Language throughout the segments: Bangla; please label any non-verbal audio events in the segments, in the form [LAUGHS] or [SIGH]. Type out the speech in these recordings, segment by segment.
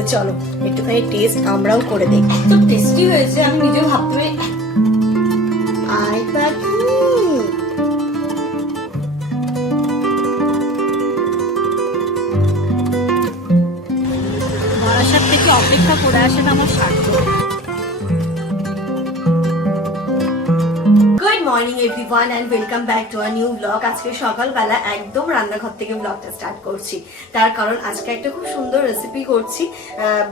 তো চলো একটুখানি টেস্ট আমরাও করে দেখি। তো টেস্টি হয়েছে আমি নিজেও ভাবতে থেকে অপেক্ষা করে আসেন আমার স্বার্থ good morning everyone and welcome back to a new blog আজকে সকালবেলা একদম রান্নাঘর থেকে ব্লগটা স্টার্ট করছি। তার কারণ আজকে একটা খুব সুন্দর রেসিপি করছি।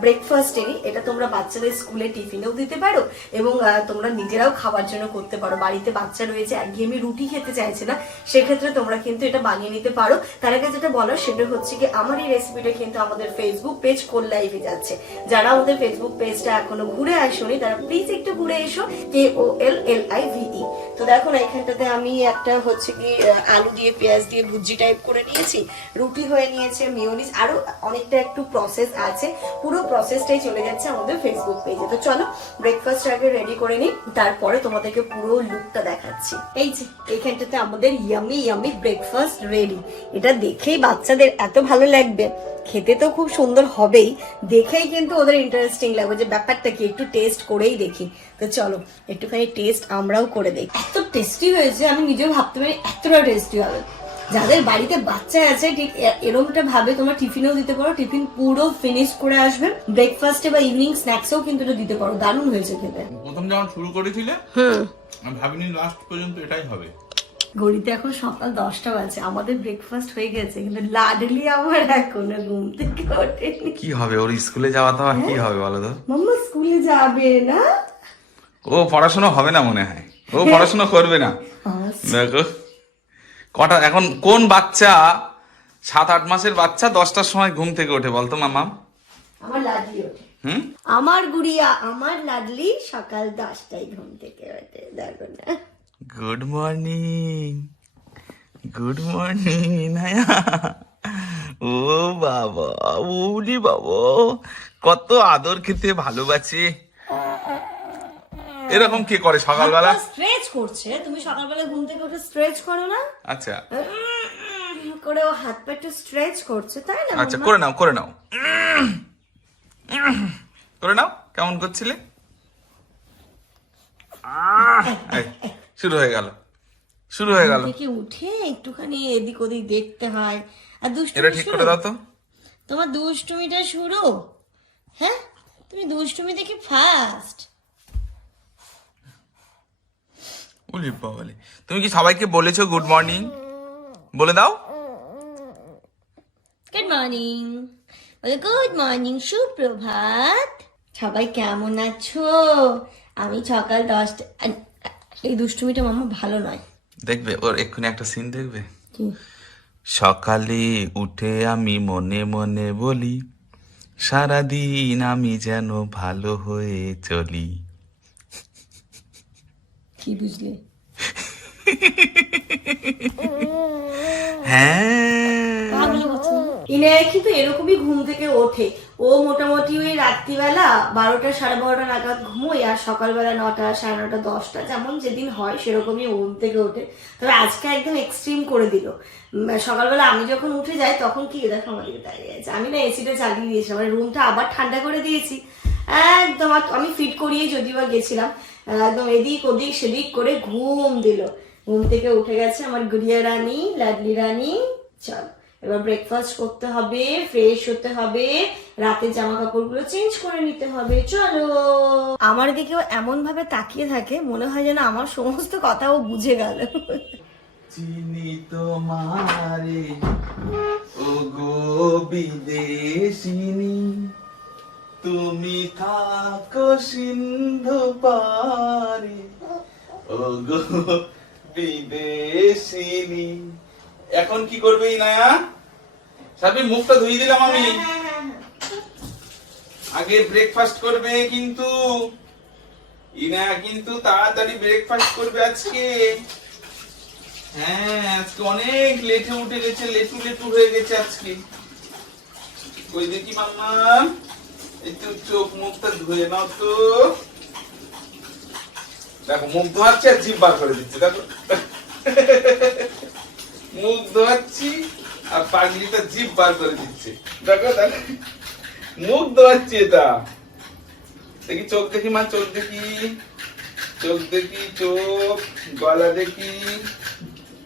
ব্রেকফাস্টেরই এটা তোমরা বাচ্চাদের স্কুলে টিফিনেও দিতে পারো এবং তোমরা নিজেরাও খাবার জন্য করতে পারো। বাড়িতে বাচ্চা রয়েছে, একঘেয়েমি রুটি খেতে চাইছে না, সেক্ষেত্রে তোমরা কিন্তু এটা বানিয়ে নিতে পারো। তার আগে যেটা বলার, সেটা হচ্ছে কি, আমার এই রেসিপিটা কিন্তু আমাদের ফেসবুক পেজ কোল লাইভে যাচ্ছে। যারা আমাদের ফেসবুক পেজটা এখনও ঘুরে আসোনি, তারা প্লিজ একটু ঘুরে এসো কে ও এল এল আই ভিই তো দেখো না, এখানটাতে আমি একটা হচ্ছে কি আলু দিয়ে, পেঁয়াজ দিয়ে ভুজি টাইপ করে নিয়েছি, রুটি হয়ে নিয়েছে মিওনিস আরও অনেকটা একটু প্রসেস আছে। পুরো প্রসেসটাই চলে যাচ্ছে আমাদের ফেসবুক পেজে তো চলো ব্রেকফাস্ট আগে রেডি করে নিই, তারপরে তোমাদেরকে পুরো লুকটা দেখাচ্ছি। এই যে এইখানটাতে আমাদের ইয়ামি ইয়ামি ব্রেকফাস্ট রেডি এটা দেখেই বাচ্চাদের এত ভালো লাগবে। খেতে তো খুব সুন্দর হবেই। দেখেই কিন্তু ওদের ইন্টারেস্টিং লাগবে যে ব্যাপারটা কি একটু টেস্ট করেই দেখি। তো চলো একটুখানি টেস্ট আমরাও করে দেখি। এত টেস্টি হয়েছে আমি নিজেও ভাবতে পারি এতটা টেস্টি হবে। যাদের বাড়িতে বাচ্চা আছে ঠিক এ- এরমটা ভাবে তোমরা টিফিনেও দিতে পারো। টিফিন পুরো ফিনিশ করে আসবে। ব্রেকফাস্টে বা ইভিনিং স্ন্যাক্সেও কিন্তু এটা দিতে পারো। দারুণ হয়েছে খেতে। প্রথম যখন শুরু করেছিলে হুম। আমি ভাবিনি লাস্ট পর্যন্ত এটাই হবে। ঘড়িতে এখন সকাল দশটা বাজে আমাদের ব্রেকফাস্ট হয়ে গেছে কিন্তু লাডলি আমার এখনও ঘুম থেকে ওঠেনি। কি হবে ওর স্কুলে যাওয়া তো আর কি হবে বলো তো? মাম্মা স্কুলে যাবে না? ও পড়াশোনা হবে না মনে হয়। ও পড়াশোনা করবে না। দেখো। কটা এখন কোন বাচ্চা সাত আট মাসের বাচ্চা দশটার সময় ঘুম থেকে ওঠে বলতো মামা আমার লাডলি ওঠে। হুম? আমার গুড়িয়া আমার লাডলি সকাল দশটায় ঘুম থেকে ওঠে দেখো না। গুড মর্নিং গুড মর্নিং নায়া ও বাবা ওলি বাবা কত আদর খেতে ভালোবাসে। এরকম কে করে সকালবেলা? স্ট্রেচ করছে তুমি সকালবেলা ঘুম থেকে উঠে স্ট্রেচ করো না। আচ্ছা। করে ও হাত পা একটু স্ট্রেচ করছে তাই না আচ্ছা করে নাও করে নাও। করে নাও কেমন করছিলে? আহ, শুরু হয়ে গেল। শুরু হয়ে গেল। থেকে উঠে একটুখানি এদিক ওদিক দেখতে হয়। আর এটা ঠিক করে দাও তো। তোমার দুষ্টুমিটা শুরু? হ্যাঁ? তুমি দুষ্টুমি দেখি ফার্স্ট উলি বাবালে। তুমি কি সবাইকে বলেছ গুড মর্নিং বলে দাও। গুড মর্নিং গুড মর্নিং সুপ্রভাত। সবাই কেমন আছো? আমি সকাল দশটা এই দুষ্টুমিটা মামা ভালো নয়। দেখবে? ওর এক্ষুনি একটা সিন দেখবে? সকালে উঠে আমি মনে মনে বলি সারাদিন আমি যেন ভালো হয়ে চলি। কি বুঝলে? হ্যাঁ। কিন্তু এরকমই ঘুম থেকে ওঠে। ও মোটামুটি ওই রাত্রিবেলা বারোটা সাড়ে বারোটা নাগাদ ঘুমোয় আর সকালবেলা নটা সাড়ে নটা দশটা যেমন যেদিন হয় সেরকমই ঘুম থেকে ওঠে। তবে আজকে একদম এক্সট্রিম করে দিল। সকালবেলা আমি যখন উঠে যাই তখন কি দেখো আমার দিকে দাঁড়িয়ে আছে। আমি না এসিটা চালিয়ে দিয়েছি আমার রুমটা আবার ঠান্ডা করে দিয়েছি। একদম আমি ফিট করিয়ে যদি বা গেছিলাম, একদম এদিক ওদিক সেদিক করে ঘুম দিল। ঘুম থেকে উঠে গেছে আমার গুড়িয়া রানী লাডলি রানী, চল। এবার ব্রেকফাস্ট করতে হবে ফ্রেশ হতে হবে রাতের জামা কাপড়গুলো চেঞ্জ করে নিতে হবে চলো। আমার দিকেও এমন ভাবে তাকিয়ে থাকে মনে হয় যেন আমার সমস্ত কথা ও বুঝে গেল। চিনি তোমারে ও গো বিদেশিনী তুমি থাকো সিন্ধু পারে ও গো বিদেশিনী। এখন কি করবে ইনায়া? সাবি মুখটা ধুই দিলাম আমি। আগে ব্রেকফাস্ট করবে কিন্তু। ইনায়া কিন্তু তাড়াতাড়ি ব্রেকফাস্ট করবে আজকে। হ্যাঁ আজকে অনেক লেটে উঠে গেছে লেটু লেটু হয়ে গেছে আজকে। ওই দেখি মাম্মা? একটু চোখ মুখটা ধুয়ে নাও তো। দেখো মুখ ধোয়াচ্ছে আর জিভ বার করে দিচ্ছে দেখো। মুখ ধোয়াচ্ছি আর পাগলিটা জিভ বার করে দিচ্ছে। দেখো দেখো। মুখ দোয়াচ্ছি এটা। দেখি চোখ দেখি মা চোখ দেখি। চোখ দেখি চোখ গলা দেখি।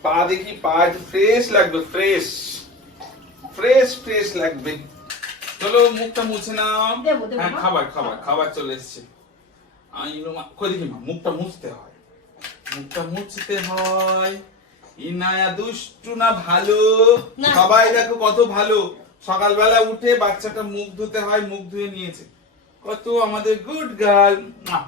পা দেখি পা ফ্রেশ লাগবে ফ্রেশ ফ্রেশ ফ্রেশ লাগবে। চলো মুখটা মুছে নাও। হ্যাঁ খাবার খাবার খাবার চলে এসছে। আমি কই দেখি মা? মুখটা মুছতে হয়। মুখটা মুছতে হয়। ইনায়া দুষ্টু না ভালো? সবাই দেখো কত ভালো। সকালবেলা উঠে বাচ্চাটা মুখ ধুতে হয় মুখ ধুয়ে নিয়েছে। কত আমাদের গুড গার্ল না।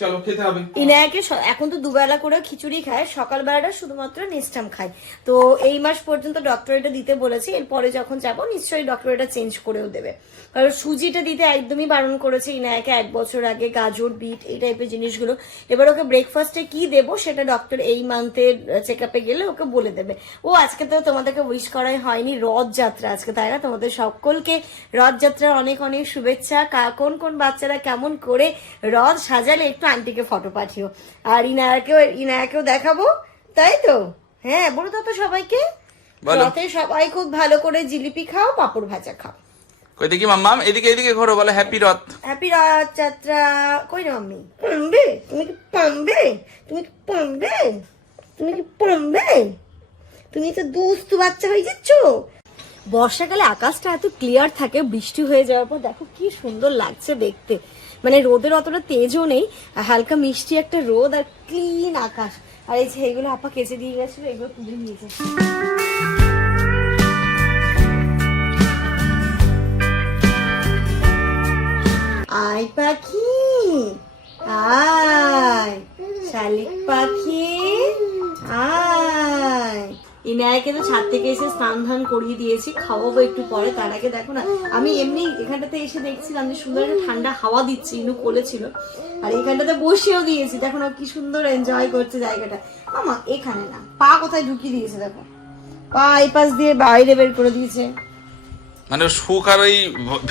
চলো, খেতে হবে। ইনায়াকে এখন তো দুবেলা করে খিচুড়ি খায়, সকালবেলাটা শুধুমাত্র নিস্টাম খায়। তো এই মাস পর্যন্ত ডক্টর এটা দিতে বলেছে, এরপরে যখন যাব নিশ্চয়ই ডক্টর এটা চেঞ্জ করেও দেবে। কারণ সুজিটা দিতে একদমই বারণ করেছে ইনায়াকে এক বছর আগে, গাজর, বিট, এই টাইপের জিনিসগুলো। এবার ওকে ব্রেকফাস্টে কি দেবো সেটা ডক্টর এই মান্থের চেক আপে গেলে ওকে বলে দেবে। ও আজকে তো তোমাদেরকে উইশ করাই হয়নি রথযাত্রা আজকে, তাই না? তোমাদের সকলকে রথযাত্রার অনেক অনেক শুভেচ্ছা। কোন কোন বাচ্চারা কেমন করে রথ সাজালে একটু আন্টিকে ফটো পাঠিও। আর ইনায়াকেও ইনায়াকেও দেখাবো তাই তো? হ্যাঁ বলো তো সবাইকে। রথে সবাই খুব ভালো করে জিলিপি খাও পাপড় ভাজা খাও। কই দেখি মাম্মাম? এদিকে এদিকে ঘোরো বলো হ্যাপি রথ। হ্যাপি রথযাত্রা কই না মাম্মি? পামবে? তুমি কি পামবে? তুমি কি পামবে? তুমি কি পামবে? তুমি তো দুস্তু বাচ্চা হয়ে যাচ্ছ। বর্ষাকালে আকাশটা এত ক্লিয়ার থাকে বৃষ্টি হয়ে যাওয়ার পর দেখো কি সুন্দর লাগছে দেখতে। মানে রোদের অতটা তেজও নেই হালকা মিষ্টি একটা রোদ আর ক্লিন আকাশ। আর এই যে এগুলো আপা কেচে দিয়ে গেছিল, এগুলো তুলে নিয়েছে আয় পাখি, আয়। শালিক পাখি, আয়। ইনায়াকে তো ছাদ থেকে এসে স্নান ধান করিয়ে দিয়েছি খাওয়াবো একটু পরে তার আগে দেখো না আমি এমনি এখানটাতে এসে দেখছিলাম যে সুন্দর একটা ঠান্ডা হাওয়া দিচ্ছে ইনু কোলে ছিল। আর এখানটাতে বসেও দিয়েছি দেখো না কি সুন্দর এনজয় করছে জায়গাটা। মামা এখানে না পা কোথায় ঢুকিয়ে দিয়েছে দেখো। পা এই পাশ দিয়ে বাইরে বের করে দিয়েছে। মানে সুখ আর ওই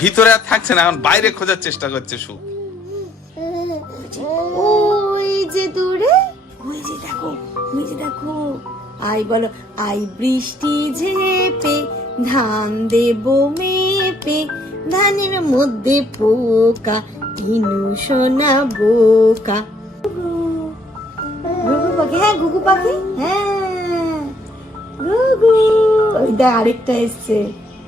ভিতরে আর থাকছে না এখন বাইরে খোঁজার চেষ্টা করছে সুখ। ওই যে দূরে ওই যে দেখো ওই যে দেখো। আই বলো আই বৃষ্টি ঝেপে, ধান দেব মেপে, ধানের মধ্যে পোকা, ইনু সোনা বোকা। ঘুঘু পাখি হ্যাঁ ঘুঘু পাখি হ্যাঁ। ঘুঘু, ওই দেখ আরেকটা এসছে।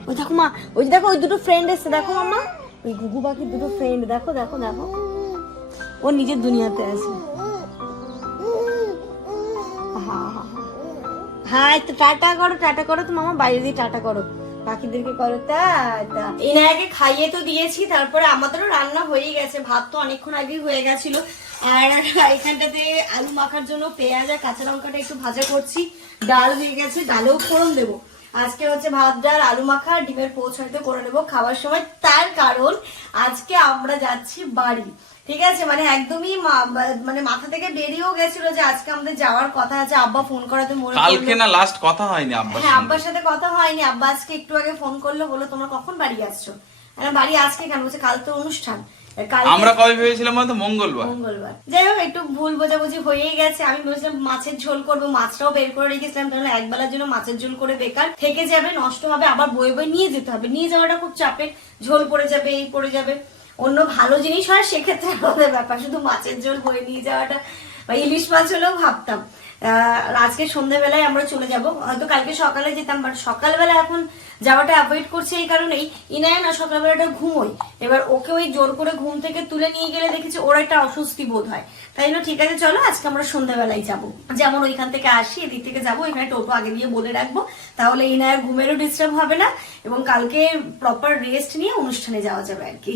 ওই দেখো মা, ওই দেখো, ওই দুটো ফ্রেন্ড এসছে, দেখো মামা ওই ঘুঘু পাখির দুটো ফ্রেন্ড দেখো দেখো দেখো। ও নিজের দুনিয়াতে আছে। হ্যাঁ তো টাটা করো টাটা করো, তো মামা বাইরে দিয়ে টাটা করো। পাখিদেরকে করো, টাটা। এনাকে খাইয়ে তো দিয়েছি, তারপরে আমাদেরও রান্না হয়ে গেছে, ভাত তো অনেকক্ষণ আগেই হয়ে গেছিল। আর এখানটাতে আলু মাখার জন্য পেঁয়াজ আর কাঁচা লঙ্কাটা একটু ভাজা করছি, ডাল হয়ে গেছে, ডালেও ফোড়ন দেবো। আজকে হচ্ছে ভাত, ডাল, আলু মাখা, ডিমের পোচ করে নেব খাওয়ার সময়। তার কারণ, আজকে আমরা যাচ্ছি বাড়ি। ঠিক আছে মানে একদমই মানে মাথা থেকে বেরিয়েও গেছিল যে আজকে আমাদের যাওয়ার কথা আছে আব্বা ফোন করাতে মনে কালকে না লাস্ট কথা হয়নি আব্বার হ্যাঁ আব্বার সাথে কথা হয়নি আব্বা আজকে একটু আগে ফোন করল বলল তোমরা কখন বাড়ি আসছো? আমি বাড়ি আজকে কেন? বলছে কাল তো অনুষ্ঠান। আমরা কবে ভেবেছিলাম বলতো? মঙ্গলবার। মঙ্গলবার। যাই হোক একটু ভুল বোঝাবুঝি হয়েই গেছে। আমি বলছিলাম মাছের ঝোল করব মাছটাও বের করে রেখেছিলাম। তাহলে একবেলার জন্য মাছের ঝোল করে বেকার থেকে যাবে নষ্ট হবে আবার বয়ে বয়ে নিয়ে যেতে হবে। নিয়ে যাওয়াটা খুব চাপের। ঝোল পড়ে যাবে এই পড়ে যাবে। অন্য ভালো জিনিস হয়, সেক্ষেত্রে আমাদের ব্যাপার। শুধু মাছের ঝোল বয়ে নিয়ে যাওয়াটা বা ইলিশ মাছ হলেও ভাবতাম। আজকে সন্ধ্যাবেলায় আমরা চলে যাব। হয়তো কালকে সকালে যেতাম বাট সকালবেলা এখন যাওয়াটা অ্যাভয়েড করছে এই কারণেই। ইনায় না, সকালবেলাটা ঘুমোই। এবার ওকে ওই জোর করে ঘুম থেকে তুলে নিয়ে গেলে দেখেছি ওর একটা অস্বস্তি বোধ হয়। তাই জন্য ঠিক আছে, চলো আজকে আমরা সন্ধ্যাবেলায় যাব। যেমন ওইখান থেকে আসি, এদিক থেকে যাব, এখানে টোটো আগে দিয়ে বলে রাখব। তাহলে ইনায়ের ঘুমেরও ডিস্টার্ব হবে না এবং কালকে প্রপার রেস্ট নিয়ে অনুষ্ঠানে যাওয়া যাবে আর কি।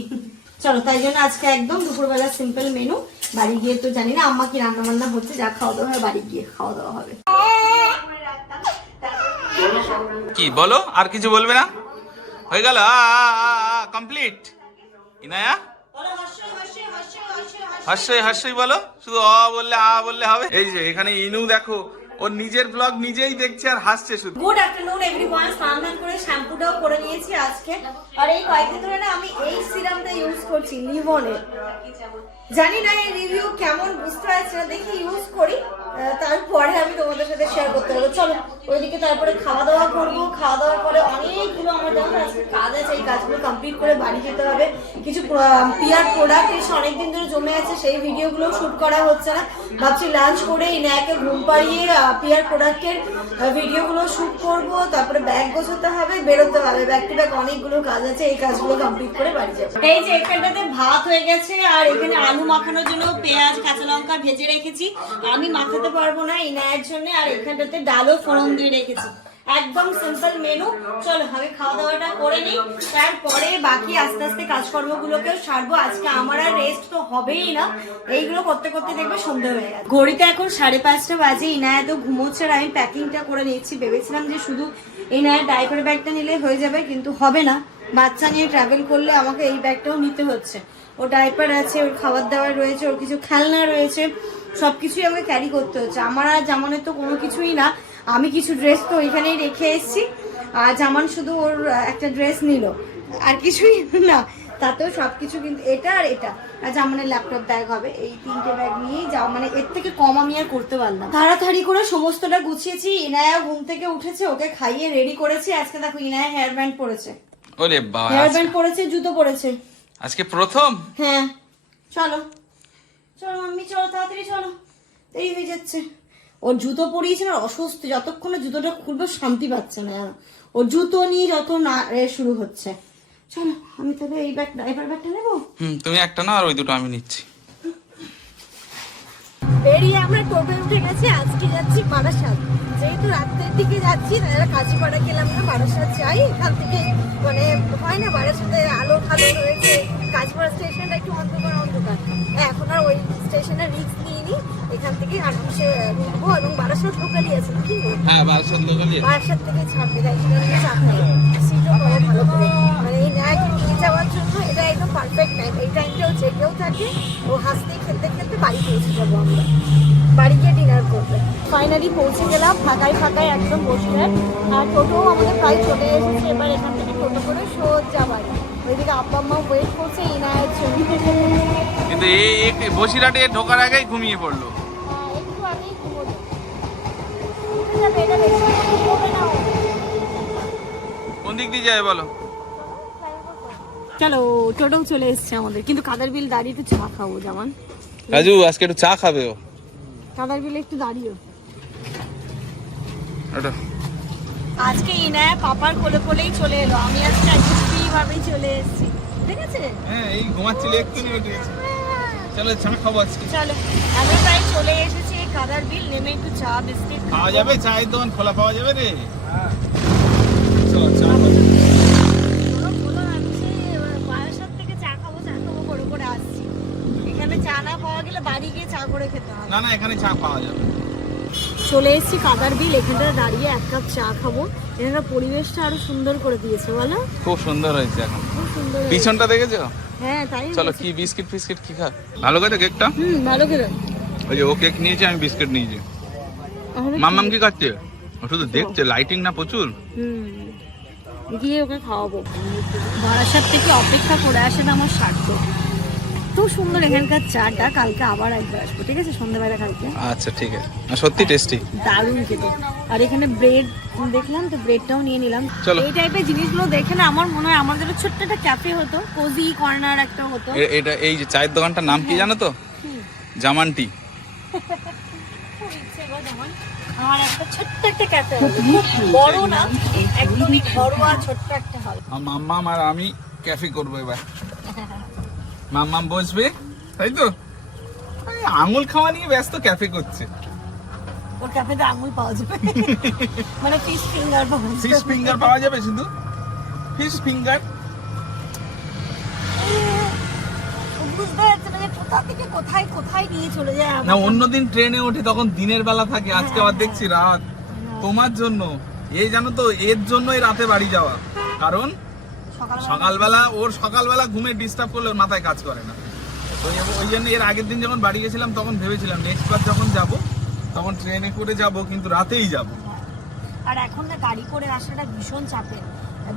চলো, তাই জন্য আজকে একদম দুপুরবেলা সিম্পল মেনু বাড়ি গিয়ে তো জানি না আম্মা কি রান্না বান্না হচ্ছে, যা খাওয়া দাওয়া হয় বাড়ি গিয়ে খাওয়া দাওয়া হবে। কি, বলো, আর কিছু বলবে না? হয়ে গেল কমপ্লিট ইনায়া? হাস্যই হাস্যই বলো, শুধু অ বললে আ বললে হবে। এই যে, এখানে ইনু দেখো ওর নিজের ব্লগ নিজেই দেখছে আর হাসছে শুধু। গুড আফটারনুন এভরিওয়ান স্নান ধান করে শ্যাম্পুটাও করে নিয়েছি আজকে। আর এই কয়েকদিন ধরে না আমি এই সিরামটা ইউজ করছি লিভনের জানি না এই রিভিউ কেমন বুঝতে পারছি না, দেখি ইউজ করি। তারপরে আমি তোমাদের সাথে শেয়ার করতে পারব। চলো, ওইদিকে তারপরে খাওয়া দাওয়া করব। খাওয়া দাওয়ার পরে অনেকগুলো আমার যেমন কাজ আছে, এই কাজগুলো কমপ্লিট করে বাড়ি যেতে হবে। কিছু পিয়ার প্রোডাক্ট এসে অনেকদিন ধরে জমে আছে, সেই ভিডিওগুলো শুট করা হচ্ছে না। ভাবছি লাঞ্চ করে ইনায়াকে ঘুম পাড়িয়ে পিয়ার প্রোডাক্টের ভিডিওগুলো শুট করব। তারপরে ব্যাগ গোছাতে হবে, বেরোতে হবে। ব্যাগ টু ব্যাগ অনেকগুলো কাজ আছে, এই কাজগুলো কমপ্লিট করে বাড়ি যাব। এই যে এখানটাতে ভাত হয়ে গেছে, আর এখানে আলু মাখানোর জন্য পেঁয়াজ, কাঁচা লঙ্কা ভেজে রেখেছি। আমি মাখাতে পারব না ইনায়ের জন্য, আর এখানটাতে ডালও ফোড়ন দিয়ে রেখেছি। একদম সিম্পল মেনু চলো, আমি খাওয়া দাওয়াটা করে নিই। তারপরে বাকি আস্তে আস্তে কাজকর্মগুলোকেও সারবো। আজকে আমার আর রেস্ট তো হবেই না। এইগুলো করতে করতে দেখবে সন্ধে হয়ে গেছে। ঘড়িতে এখন সাড়ে পাঁচটা বাজে। ইনায়া তো ঘুমোচ্ছে আর আমি প্যাকিংটা করে নিচ্ছি। ভেবেছিলাম যে শুধু ইনায়া ডাইপার ব্যাগটা নিলে হয়ে যাবে, কিন্তু হবে না। বাচ্চা নিয়ে ট্রাভেল করলে আমাকে এই ব্যাগটাও নিতে হচ্ছে। ও ডাইপার আছে ওর খাবার দাবার রয়েছে ওর কিছু খেলনা রয়েছে সবকিছুই আমাকে ক্যারি করতে হচ্ছে। আমার আর জামানের তো কোনো কিছুই না। আমি কিছু ড্রেস তো ওইখানেই রেখে এসেছি। আর জামান শুধু ওর একটা ড্রেস নিল। আর কিছুই [LAUGHS] না। তাতেও সবকিছু কিন্তু এটা আর এটা। আর জামানের ল্যাপটপ ব্যাগ হবে। এই তিনটে ব্যাগ নিয়েই যাও মানে এর থেকে কম আমি আর করতে পারলাম তাড়াতাড়ি করে সমস্তটা গুছিয়েছি। ইনায়া ঘুম থেকে উঠেছে ওকে খাইয়ে রেডি করেছি। আজকে দেখো ইনায়া হেয়ার ব্যান্ড পরেছে। ওরে হেয়ার ব্যান্ড পরেছে জুতো পরেছে। আজকে প্রথম? হ্যাঁ। চলো। চলো মাম্মি চলো তাড়াতাড়ি চলো। দেরি হয়ে যাচ্ছে। ওর জুতো পরিয়েছে না অসুস্থ। যতক্ষণ জুতোটা খুলবে শান্তি পাচ্ছে না ওর জুতো নিয়ে যত না এ শুরু হচ্ছে। চলো আমি তবে এই ব্যাগটা এবার ব্যাগটা নেব? হুম তুমি একটা না আর ওই দুটো আমি নিচ্ছি। বেরিয়ে আমরা টোটো উঠে গেছি আজকে যাচ্ছি বারাসাত। যেহেতু রাত্রের দিকে যাচ্ছি তাহলে কাজীপাড়া গেলাম না বারাসাত যাই। এখান থেকে মানে হয় না বারাসাতে আলো ফালো রয়েছে। কাজীপাড়া স্টেশনটা একটু অন্ধকার অন্ধকার। হ্যাঁ, এখন আর ওই স্টেশনের রিস্ক নিয়ে নিই এখান থেকে আরামসে উঠবো এবং বারাসাত লোকালই আছে কি হ্যাঁ বারাসাত থেকে ছাড়বে তাই জন্য চাপ নেই সিটও পাবো ভালো করে। মানে এই ন্যায়কে নিয়ে যাওয়ার জন্য এটা একদম পারফেক্ট টাইম এই টাইমটা ও জেগেও থাকে। ও হাসতে খেলতে খেলতে বাড়ি পৌঁছে যাব আমরা। বাড়ি গিয়ে ডিনার করবে। ফাইনালি পৌঁছে গেলাম ফাঁকায় ফাঁকায় একদম বসে। আর টোটোও আমাদের প্রায় চলে এসেছে। এবার এখান থেকে টোটো করে সোজা বাড়ি। ওইদিকে আব্বা আম্মা ওয়েট করছে ইনায়ের জন্য। কিন্তু এই বসিরহাটে ঢোকার আগেই ঘুমিয়ে পড়ল। হ্যাঁ, একটু আগেই। কোন দিক দিয়ে যায় বলো? চলো টোটো চলে এসছে আমাদের। কিন্তু কাদার বিল দাঁড়িয়ে একটু চা খাব যেমন রাজু আজকে একটু চা খাবে ও। কাদার বিলে একটু দাঁড়িয়ে ওটা। আজকে ইনায়া পাপার কোলে কোলেই চলে এলো। আমি আজকে ভাবেই চলে এসেছি। ঠিক আছে হ্যাঁ এই ঘুমাচ্ছিল উঠে গেছে। চলো চা খাব আজকে। চলো প্রায় চলে এসেছি এই কাদার বিল নেমে একটু চা বিস্কিট যাবে চায়ের দোকান খোলা পাওয়া যাবে রে? চলো চা আমি সেই থেকে চা খাব চা খাব করে করে আসছি। এখানে চা না পাওয়া গেলে বাড়ি গিয়ে চা করে খেতে না না এখানে চা পাওয়া যাবে। চলে এসেছি কাদার বিল এখানটা দাঁড়িয়ে এক কাপ চা খাব। এখানকার পরিবেশটা আরও সুন্দর করে দিয়েছে বলো? খুব সুন্দর হয়েছে এখন। খুব সুন্দর হয়েছে। পিছনটা দেখেছ? হ্যাঁ তাই চলো কি বিস্কিট ফিস্কিট কি খা ভালো করে কেকটা? হুম ভালো করে। ওই যে ও কেক নিয়েছে আমি বিস্কিট নিয়েছি। আমাদের মাম্মাম কি খাচ্ছে? ও শুধু দেখছে লাইটিং না প্রচুর। হুম গিয়ে ওকে খাওয়াবো। বারাসাত থেকে অপেক্ষা করে আসে না আমার স্বার্থ এত সুন্দর এখানকার চাটা কালকে আবার একবার আসব ঠিক আছে? সন্ধ্যাবেলা কালকে। আচ্ছা ঠিক আছে। সত্যি টেস্টি দারুণ খেতে। আর এখানে ব্রেড দেখলাম তো ব্রেডটাও নিয়ে নিলাম। এই টাইপের জিনিসগুলো দেখে না আমার মনে হয় আমাদের ছোট্ট একটা ক্যাফে হতো কোজি কর্নার একটা হতো। এটা এই যে চায়ের দোকানটার নাম কি জানো তো? জামানটি [LAUGHS] আমার একটা ছোট্ট একটা ক্যাফে বড় না একদমই ঘরোয়া ছোট্ট একটা হবে মাম্মাম আর আমি ক্যাফে করব এবার। [LAUGHS] মাম্মাম বসবে? তাই তো? আঙুল খাওয়া নিয়ে ব্যস্ত ক্যাফে করছে। ওর ক্যাফেতে আঙুল পাওয়া যাবে। [LAUGHS] মানে ফিশ ফিঙ্গার পাওয়া ফিশ ফিঙ্গার পাওয়া যাবে শুধু? ফিশ ফিঙ্গার কোথায় কোথায় নিয়ে চলে যায় না অন্যদিন ট্রেনে ওঠে তখন দিনের বেলা থাকে আজকে আবার দেখছি রাত। তোমার জন্য এই জানো তো এর জন্যই রাতে বাড়ি যাওয়া। কারণ সকালবেলা ওর সকালবেলা ঘুমে ডিস্টার্ব করলে ওর মাথায় কাজ করে না। ওই জন্য এর আগের দিন যখন বাড়ি গেছিলাম তখন ভেবেছিলাম নেক্সট বার যখন যাব তখন ট্রেনে করে যাব কিন্তু রাতেই যাব। আর এখন না গাড়ি করে আসাটা ভীষণ চাপের।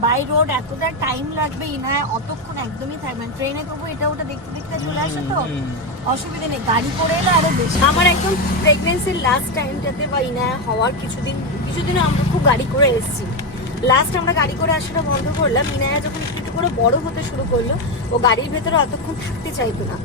বাই রোড এতটা টাইম লাগবে ইনায় অতক্ষণ একদমই থাকবে ট্রেনে তবু এটা ওটা দেখতে দেখতে চলে আসে তো। অসুবিধা নেই। গাড়ি করে এলে আরও বেশি। আমার একদম প্রেগনেন্সির লাস্ট টাইমটাতে বা ইনায় হওয়ার কিছুদিন কিছুদিন আমরা খুব গাড়ি করে এসেছি। লাস্ট আমরা গাড়ি করে আসাটা বন্ধ করলাম। মিনায়া যখন একটু একটু করে বড় হতে শুরু করল ও গাড়ির ভেতরে অতক্ষণ থাকতে চাইতো না।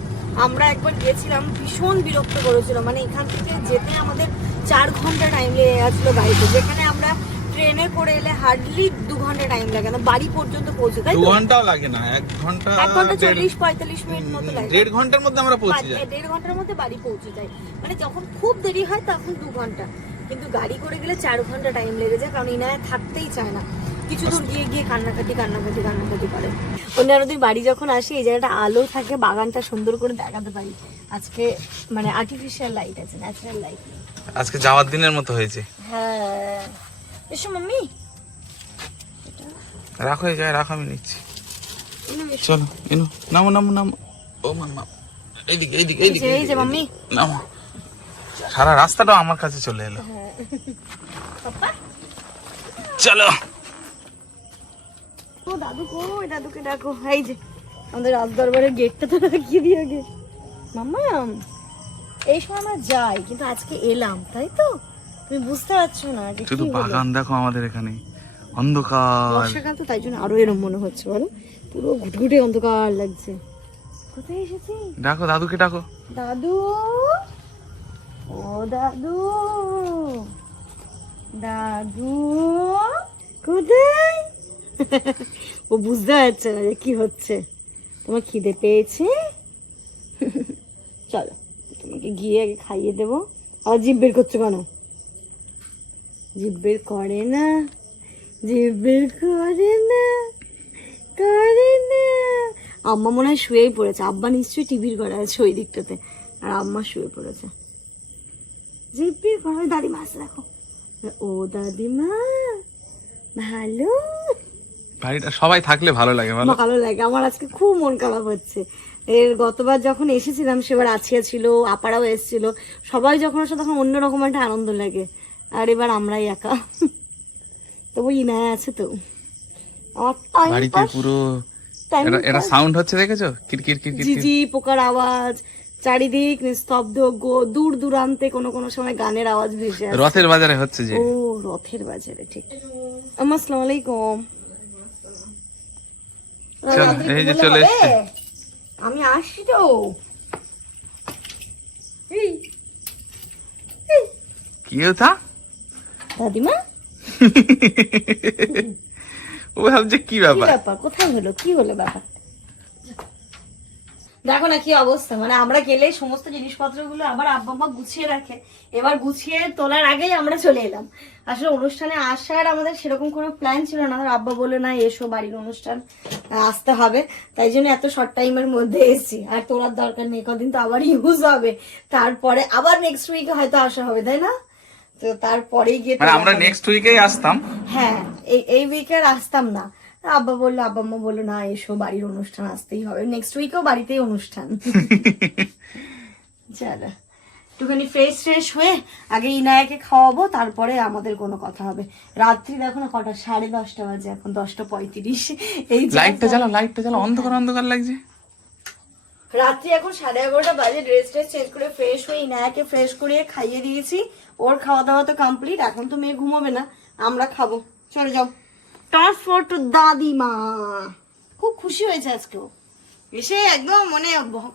আমরা একবার গিয়েছিলাম ভীষণ বিরক্ত করেছিল। মানে এখান থেকে যেতে আমাদের চার ঘণ্টা টাইম লেগে গেছিল গাড়িতে। যেখানে আমরা ট্রেনে করে এলে হার্ডলি দু ঘণ্টা টাইম লাগে না বাড়ি পর্যন্ত পৌঁছে তাই ঘন্টাও লাগে না এক ঘণ্টা এক ঘণ্টা চল্লিশ পঁয়তাল্লিশ মিনিট মতো লাগে। দেড় ঘণ্টার মধ্যে আমরা পৌঁছে যাই। দেড় ঘণ্টার মধ্যে বাড়ি পৌঁছে যায় মানে যখন খুব দেরি হয় তখন দু ঘণ্টা। কিন্তু গাড়ি করে গেলে চার ঘণ্টা টাইম লেগে যায় কারণ ইনায় থাকতেই চায় না। কিছু দূর গিয়ে গিয়ে কান্নাকাটি কান্নাকাটি কান্নাকাটি করে। অন্যান্য দিন বাড়ি যখন আসি এই জায়গাটা আলো থাকে বাগানটা সুন্দর করে দেখাতে পারি। আজকে মানে আর্টিফিশিয়াল লাইট আছে ন্যাচারাল লাইট আজকে যাওয়ার দিনের মতো হয়েছে। হ্যাঁ। এসো মাম্মি। রাখো এই জায়গায় রাখো আমি নিচ্ছি। চলো এনো নামো নামো নামো। ও মাম্মা এইদিকে এইদিকে এইদিকে এই যে মাম্মি। নামো। সারা রাস্তাটাও আমার কাছে চলে এলো। চলো। ও দাদু কই? দাদুকে ডাকো। এই যে আমাদের রাজ দরবারের গেটটা তো লাগিয়ে দিয়ে আগে। মাম্মা এই সময় আমরা যাই কিন্তু আজকে এলাম তাই তো? তুমি বুঝতে পারছ না শুধু বাগান দেখো আমাদের এখানে। অন্ধকার। বর্ষাকাল তো তাই জন্য আরও এরম মনে হচ্ছে বলো? পুরো ঘুটঘুটে অন্ধকার লাগছে। কোথায় এসেছি? ডাকো দাদুকে ডাকো। দাদু! দাদু দাদু, কোথায়? ও বুঝতে পারছে না যে কি হচ্ছে। তোমার খিদে পেয়েছে? চলো, তোমাকে গিয়ে আগে খাইয়ে দেবো। আর জিভ বের করছ কেন? জিভ বের করে না, জিভ বের করে না করে না। আম্মা মনে হয় শুয়েই পড়েছে। আব্বা নিশ্চয়ই টিভির ঘরে আছে ওই দিকটাতে। আর আম্মা শুয়ে পড়েছে। জিব্বির ঘরে দাদিমা আসে দেখো ও দাদিমা ভালো। বাড়িটা সবাই থাকলে ভালো লাগে বলো ভালো লাগে আমার আজকে খুব মন খারাপ হচ্ছে। এর গতবার যখন এসেছিলাম সেবার আছিয়া ছিল আপারাও এসেছিল। সবাই যখন আসে তখন অন্যরকম একটা আনন্দ লাগে। আর এবার আমরাই একা। তবু ইনায় আছে তো। বাড়িতে পুরো এটা সাউন্ড হচ্ছে দেখেছ? কিরকির কিরকির ঝিঝি পোকার আওয়াজ চারিদিক নিস্তব্ধ গো- দূর দূরান্তে কোনো কোনো সময় গানের আওয়াজ ভেসে আসে। রথের বাজারে হচ্ছে যে। ও রথের বাজারে ঠিক। আম্মা আসসালামু আলাইকুম। এই যে চলে হবে? আমি আসছি তো। কি ওটা দাদিমা? [LAUGHS] ও ভাবছে কি ব্যাপার? ব্যাপার? কোথায় হলো? কি হলো ব্যাপার দেখো না কি অবস্থা। মানে আমরা গেলে সমস্ত জিনিসপত্রগুলো আবার আব্বা গুছিয়ে রাখে। এবার গুছিয়ে তোলার আগেই আমরা চলে এলাম। আসলে অনুষ্ঠানে আসার আমাদের সেরকম কোনো প্ল্যান ছিল না। আমার আব্বা বলে না এসো বাড়ির অনুষ্ঠান আসতে হবে। তাই জন্য এত শর্ট টাইমের মধ্যে এসেছি। আর তোলার দরকার নেই কদিন তো আবার ইউজ হবে। তারপরে আবার নেক্সট উইকে হয়তো আসা হবে তাই না? তো তারপরে গিয়ে মানে আমরা। নেক্সট উইকেই আসতাম। হ্যাঁ এই এই উইকে আর আসতাম না। আব্বা বলল আব্বা আম্মা বলল না এসো বাড়ির অনুষ্ঠান আসতেই হবে। নেক্সট উইকেও বাড়িতেই অনুষ্ঠান। [LAUGHS] চলো। একটুখানি ফ্রেশ ফ্রেশ হয়ে আগে ইনায়াকে খাওয়াবো তারপরে আমাদের কোনো কথা হবে। রাত্রি দেখো না কটা সাড়ে দশটা বাজে এখন দশটা পঁয়ত্রিশ। এই লাইটটা জ্বালাও লাইটটা জ্বালাও অন্ধকার অন্ধকার লাগছে। রাত্রি এখন সাড়ে এগারোটা বাজে ড্রেস ট্রেস চেঞ্জ করে ফ্রেশ হয়ে ইনায়াকে ফ্রেশ করিয়ে খাইয়ে দিয়েছি। ওর খাওয়া দাওয়া তো কমপ্লিট এখন তো মেয়ে ঘুমোবে না। আমরা খাব। চলে যাও। ট্রান্সফার টু দাদিমা খুব খুশি হয়েছে আজকেও এসে একদম মানে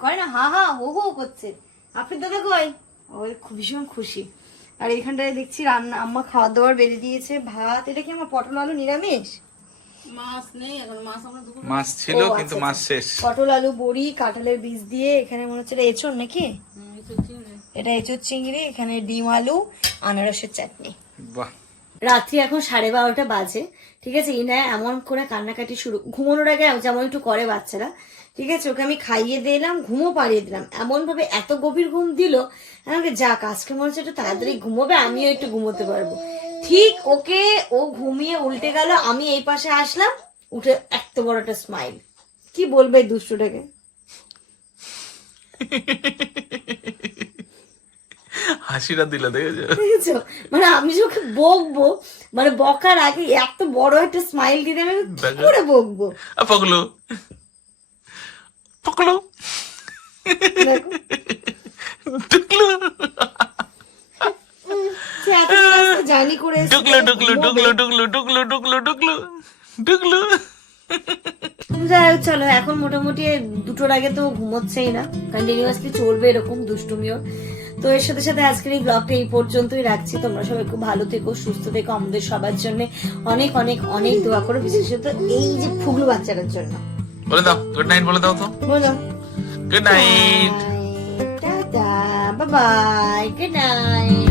করে না হা হা হো হো করছে। আপনি দাদা কই ও খুব ভীষণ খুশি। আর এখানটায় দেখছি রান্না আম্মা খাওয়া দাওয়ার বেড়ে দিয়েছে ভাত এটা কি আমার পটল আলু নিরামিষ? মাছ ছিল ও, কিন্তু মাছ শেষ। পটল আলু বড়ি কাঁঠালের বীজ দিয়ে এখানে মনে হচ্ছে এটা এঁচড় নাকি? এটা এঁচড় চিংড়ি এখানে ডিম আলু আনারসের চাটনি। বাহ। রাত্রি এখন সাড়ে বারোটা বাজে, ঠিক আছে? ইনা এমন করে কান্নাকাটি শুরু, ঘুমানোর আগে যেমন একটু করে বাচ্চারা, ঠিক আছে? ওকে আমি খাইয়ে দিলাম ঘুমও পাড়িয়ে দিলাম। এমন ভাবে এত গভীর ঘুম দিল, আমাকে যাক আজকে মনে হচ্ছে একটু তাড়াতাড়ি ঘুমোবে, আমিও একটু ঘুমোতে পারব। ঠিক ওকে, ও ঘুমিয়ে উল্টে গেল, আমি এই পাশে আসলাম, উঠে এত বড় একটা স্মাইল কি বলবে দুষ্টুটাকে? [LAUGHS] হাসিটা দিল দেখেছ? মানে আমি যে ওকে বকবো মানে বকার আগে এত বড় একটা স্মাইল দিতে আমি করে বকবো? পকলো। পকলো। টুকলো রাস্তা করে এসে টুকলো। টুকলো টুকলো টুকলো টুকলো টুকলো টুকলো যাই হোক চলো এখন মোটামুটি দুটোর আগে তো ঘুমোচ্ছেই না। কন্টিনিউয়াসলি চলবে এরকম দুষ্টুমিও। তো এর সাথে সাথে আজকের এই ব্লগটা এই পর্যন্তই রাখছি। তোমরা সবাই খুব ভালো থেকো সুস্থ থেকো আমাদের সবার জন্য। অনেক অনেক অনেক দোয়া করো বিশেষত এই যে ফুগলু বাচ্চাটার জন্য। বলে দাও গুড নাইট বলে দাও তো। বলো। Good night tata bye bye good night